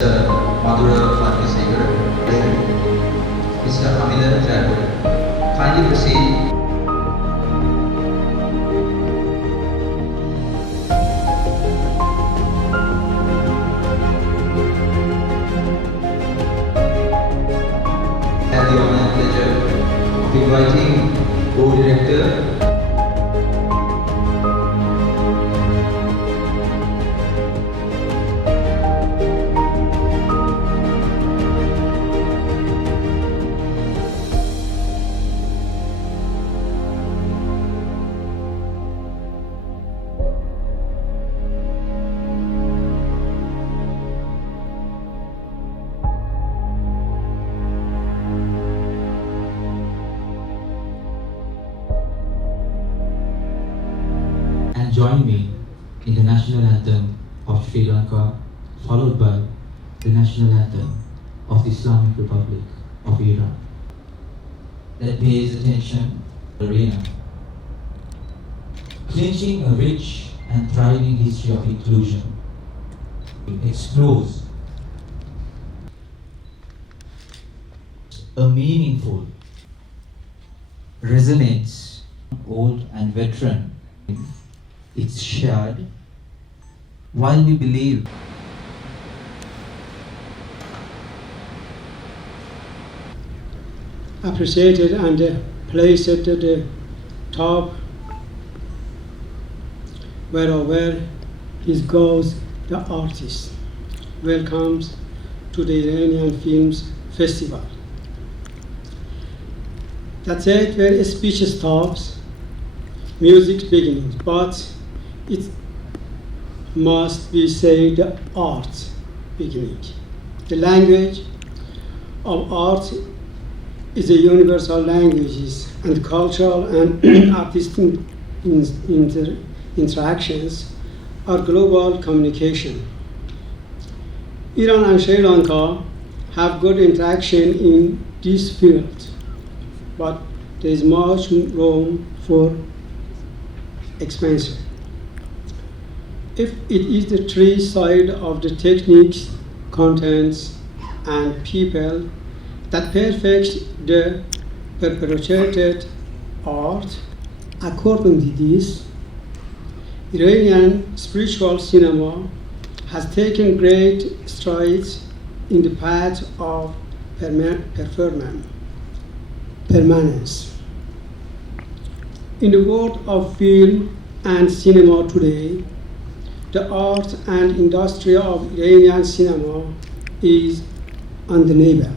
Kindly proceed. Have the honor and pleasure of inviting Co-Director and join me in the national anthem of Sri Lanka, followed by the national anthem of the Islamic Republic of Iran. That pays attention to the arena, clinching a rich and thriving history of inclusion, explores a meaningful resonance, old and veteran. It's shared while we believe appreciated and placed at the top wherever he goes, the artist welcomes to the Iranian Films Festival. That's it, where speech stops, music begins, but it must be said the art beginning. The language of art is a universal language, and cultural and artistic interactions are global communication. Iran and Sri Lanka have good interaction in this field, but there is much room for expansion. If it is the three sides of the techniques, contents, and people that perfect the perpetuated art, according to this, Iranian spiritual cinema has taken great strides in the path of permanence. In the world of film and cinema today, the art and industry of Iranian cinema is undeniable.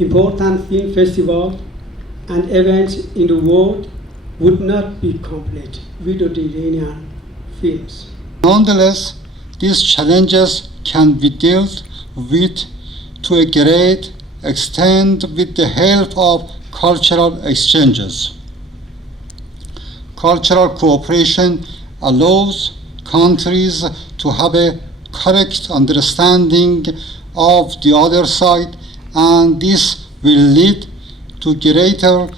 Important film festivals and events in the world would not be complete without the Iranian films. Nonetheless, these challenges can be dealt with to a great extent with the help of cultural exchanges. Cultural cooperation allows countries to have a correct understanding of the other side, and this will lead to greater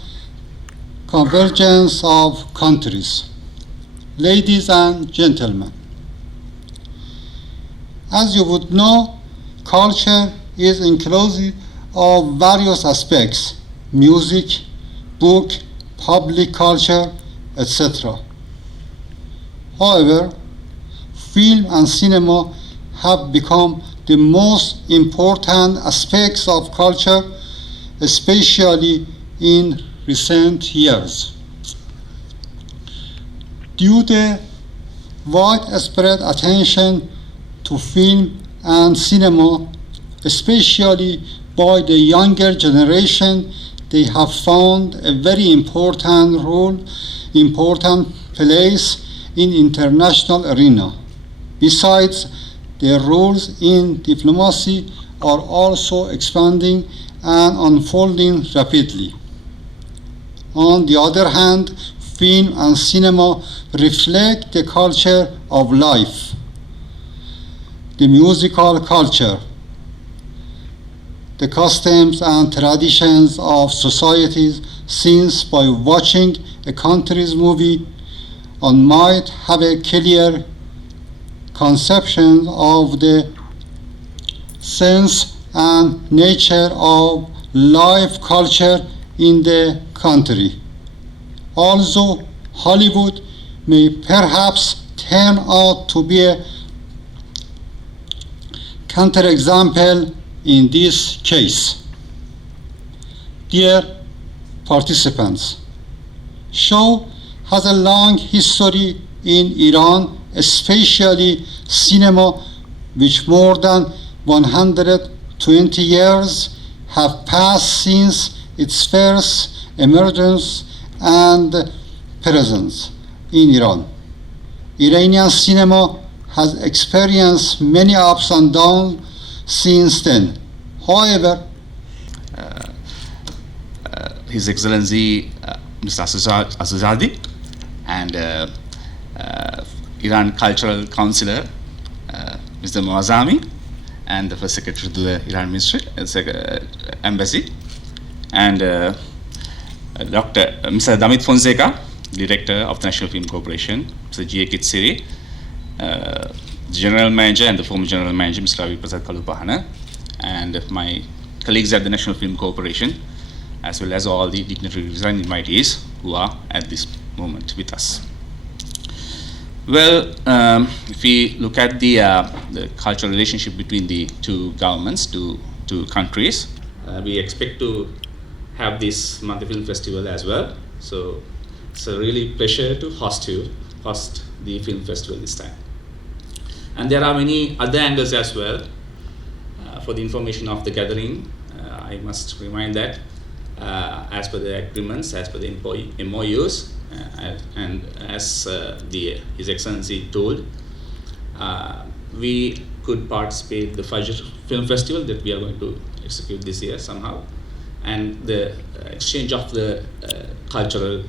convergence of countries. Ladies and gentlemen, as you would know, culture is inclusive of various aspects: music, book, public culture, etc. However, film and cinema have become the most important aspects of culture, especially in recent years. Due to widespread attention to film and cinema, especially by the younger generation, they have found a very important place in international arena. Besides, their roles in diplomacy are also expanding and unfolding rapidly. On the other hand, film and cinema reflect the culture of life, the musical culture, the customs and traditions of societies, since by watching a country's movie, one might have a clear conception of the sense and nature of life culture in the country. Although Hollywood may perhaps turn out to be a counterexample in this case. Dear participants, show has a long history in Iran, especially cinema, which more than 120 years have passed since its first emergence and presence in Iran. Iranian cinema has experienced many ups and downs since then. However, His Excellency Mr. Azizadi and Iran Cultural Councillor Mr. Moazami and the First Secretary to the Iran Ministry, Embassy, and Dr. Mr. Damit Fonseca, Director of the National Film Corporation, Mr. G.A. Kitsiri, General Manager and the former General Manager, Mr. Ravi Prasad Kalupahana, and my colleagues at the National Film Corporation, as well as all the dignitaries and invitees who are at this moment with us. Well, if we look at the cultural relationship between the two governments, two countries, we expect to have this monthly film festival as well. So it's a really pleasure to host the film festival this time. And there are many other angles as well. For the information of the gathering, I must remind that as per the agreements, as per the MOUs, and as His Excellency told, we could participate in the Fajr Film Festival that we are going to execute this year somehow, and the exchange of the cultural